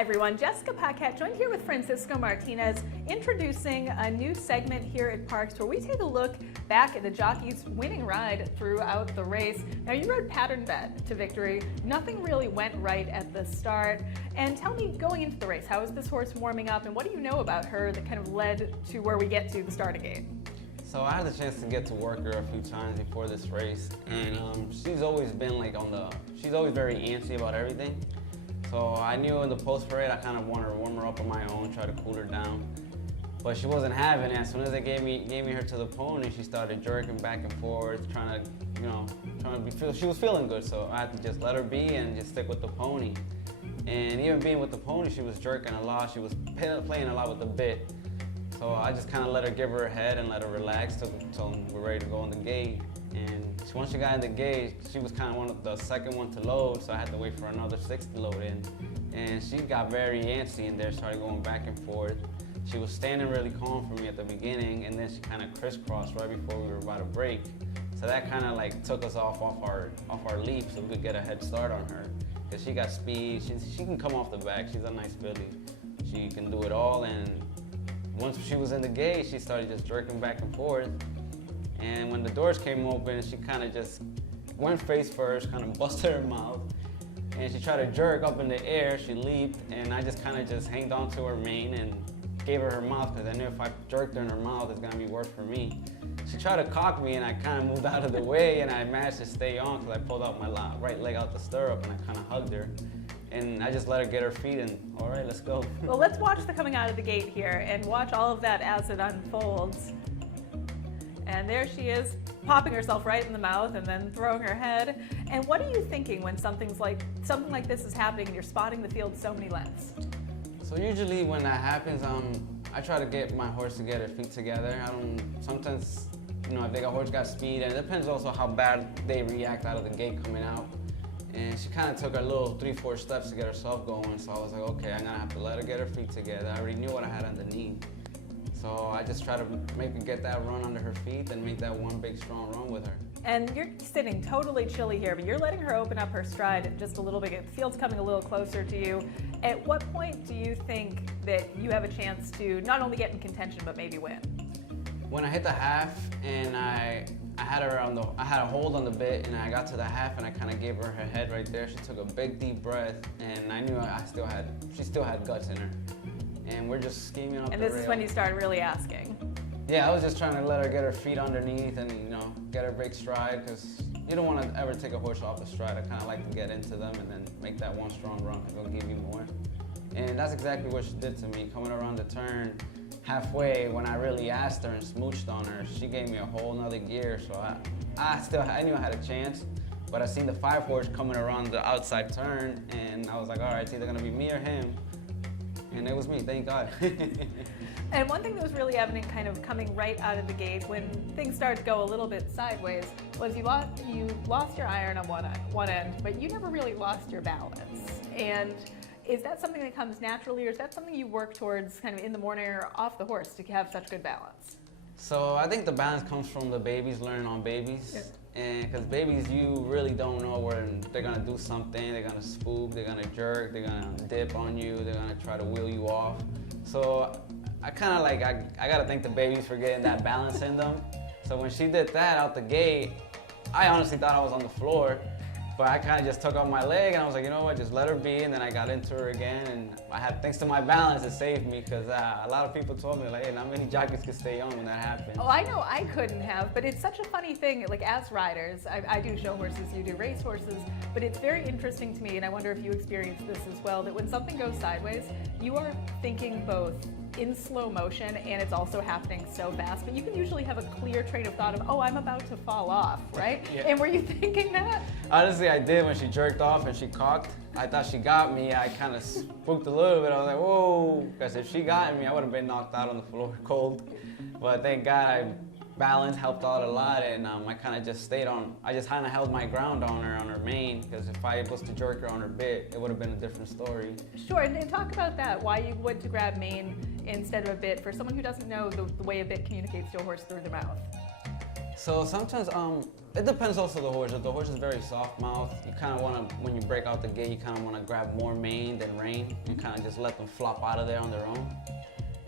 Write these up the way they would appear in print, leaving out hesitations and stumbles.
Hi everyone, Jessica Paquette joined here with Francisco Martinez, introducing a new segment here at Parks where we take a look back at the jockey's winning ride throughout the race. Now you rode Pattern Bet to victory. Nothing really went right at the start. And tell me, going into the race, how is this horse warming up and what do you know about her that kind of led to where we get to the starting gate? So I had the chance to get to work her a few times before this race, and she's always been she's always very antsy about everything. So I knew in the post-parade I kind of wanted to warm her up on my own, try to cool her down. But she wasn't having it. As soon as they gave me her to the pony, she started jerking back and forth, trying to she was feeling good, so I had to just let her be and just stick with the pony. And even being with the pony, she was jerking a lot. She was playing a lot with the bit. So I just kind of let her give her a head and let her relax till we're ready to go on the gate. And once she got in the gate, she was kind of the second one to load, so I had to wait for another 6 to load in. And she got very antsy in there, started going back and forth. She was standing really calm for me at the beginning, and then she kind of crisscrossed right before we were about to break. So that kind of took us off our leap, so we could get a head start on her. Because she got speed, she can come off the back, she's a nice filly. She can do it all, and once she was in the gate, she started just jerking back and forth. And when the doors came open, she kind of just went face first, kind of busted her mouth. And she tried to jerk up in the air, she leaped, and I just kind of just hanged on to her mane and gave her mouth, because I knew if I jerked her in her mouth, it's gonna be worse for me. She tried to cock me, and I kind of moved out of the way, and I managed to stay on, because I pulled out my right leg out the stirrup, and I kind of hugged her. And I just let her get her feet and, all right, let's go. Well, let's watch the coming out of the gate here and watch all of that as it unfolds. And there she is, popping herself right in the mouth and then throwing her head. And what are you thinking when something like this is happening and you're spotting the field so many lengths? So usually when that happens, I try to get my horse to get her feet together. Sometimes, if the horse got speed, and it depends also how bad they react out of the gate coming out. And she kind of took her little 3-4 steps to get herself going, so I was like, okay, I'm gonna have to let her get her feet together. I already knew what I had underneath. So I just try to make her get that run under her feet and make that one big strong run with her. And you're sitting totally chilly here, but you're letting her open up her stride just a little bit. The field's coming a little closer to you. At what point do you think that you have a chance to not only get in contention, but maybe win? When I hit the half and I had a hold on the bit, and I got to the half and I kind of gave her her head right there. She took a big deep breath, and I knew she still had guts in her. And we're just scheming up the rail. And this is when you started really asking. Yeah, I was just trying to let her get her feet underneath and get her big stride, because you don't want to ever take a horse off the stride. I kind of like to get into them and then make that one strong run, because they'll give you more. And that's exactly what she did to me. Coming around the turn, halfway, when I really asked her and smooched on her, she gave me a whole nother gear. So I knew I had a chance, but I seen the 5-horse coming around the outside turn, and I was like, all right, it's either gonna be me or him. And it was me, thank God. And one thing that was really evident kind of coming right out of the gate when things started to go a little bit sideways was you lost your iron on one end, but you never really lost your balance. And is that something that comes naturally, or is that something you work towards kind of in the morning or off the horse to have such good balance? So I think the balance comes from the babies, learning on babies. Yeah. And because babies, you really don't know when they're gonna do something. They're gonna spook, they're gonna jerk, they're gonna dip on you, they're gonna try to wheel you off. So I kind of I gotta thank the babies for getting that balance in them. So when she did that out the gate, I honestly thought I was on the floor. But I kind of just took off my leg, and I was like, you know what, just let her be. And then I got into her again, and thanks to my balance, it saved me, because a lot of people told me, hey, not many jockeys can stay on when that happens. Oh, I know I couldn't have, but it's such a funny thing. As riders, I do show horses, you do race horses, but it's very interesting to me, and I wonder if you experience this as well, that when something goes sideways, you are thinking both in slow motion, and it's also happening so fast, but you can usually have a clear train of thought of, oh, I'm about to fall off, right? Yeah. And were you thinking that? Honestly, I did. When she jerked off and she cocked, I thought she got me. I kind of spooked a little bit. I was like, whoa, because if she got me, I would have been knocked out on the floor cold. But thank God, balance helped out a lot, and I kind of just stayed on. I just kind of held my ground on her mane, because if I was to jerk her on her bit, it would have been a different story. Sure, and talk about that, why you went to grab mane instead of a bit for someone who doesn't know the way a bit communicates to a horse through the mouth. So sometimes, it depends also the horse. If the horse is very soft mouth, you kind of want to, when you break out the gate, you kind of want to grab more mane than rein and kind of just let them flop out of there on their own.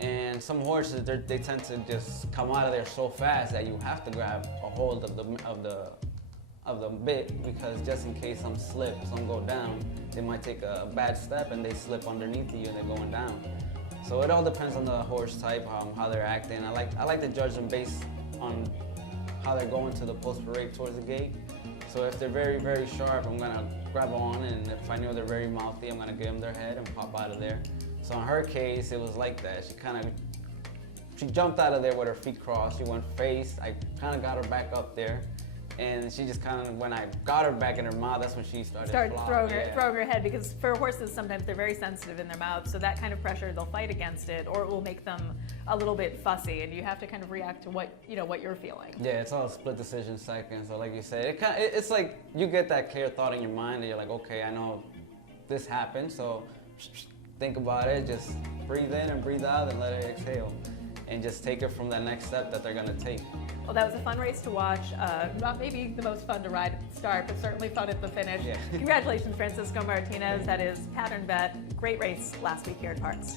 And some horses, they tend to just come out of there so fast that you have to grab a hold of the bit, because just in case some slip, some go down, they might take a bad step and they slip underneath you and they're going down. So it all depends on the horse type, how they're acting. I like to judge them based on how they're going to the post parade towards the gate. So if they're very, very sharp, I'm gonna grab on, and if I know they're very mouthy, I'm gonna give them their head and pop out of there. So in her case, it was like that. She jumped out of there with her feet crossed. She went face. I kind of got her back up there. And she just kind of, when I got her back in her mouth, that's when she started throwing her head, because for horses, sometimes they're very sensitive in their mouths, so that kind of pressure, they'll fight against it, or it will make them a little bit fussy, and you have to kind of react to what you're feeling. Yeah, it's all a split decision second. So like you said, it's like you get that clear thought in your mind, and you're like, okay, I know this happened, so think about it, just breathe in and breathe out and let it exhale, and just take it from that next step that they're gonna take. Well, that was a fun race to watch. Not maybe the most fun to ride at the start, but certainly fun at the finish. Yeah. Congratulations, Francisco Martinez. That is Pattern Bet. Great race last week here at Parks.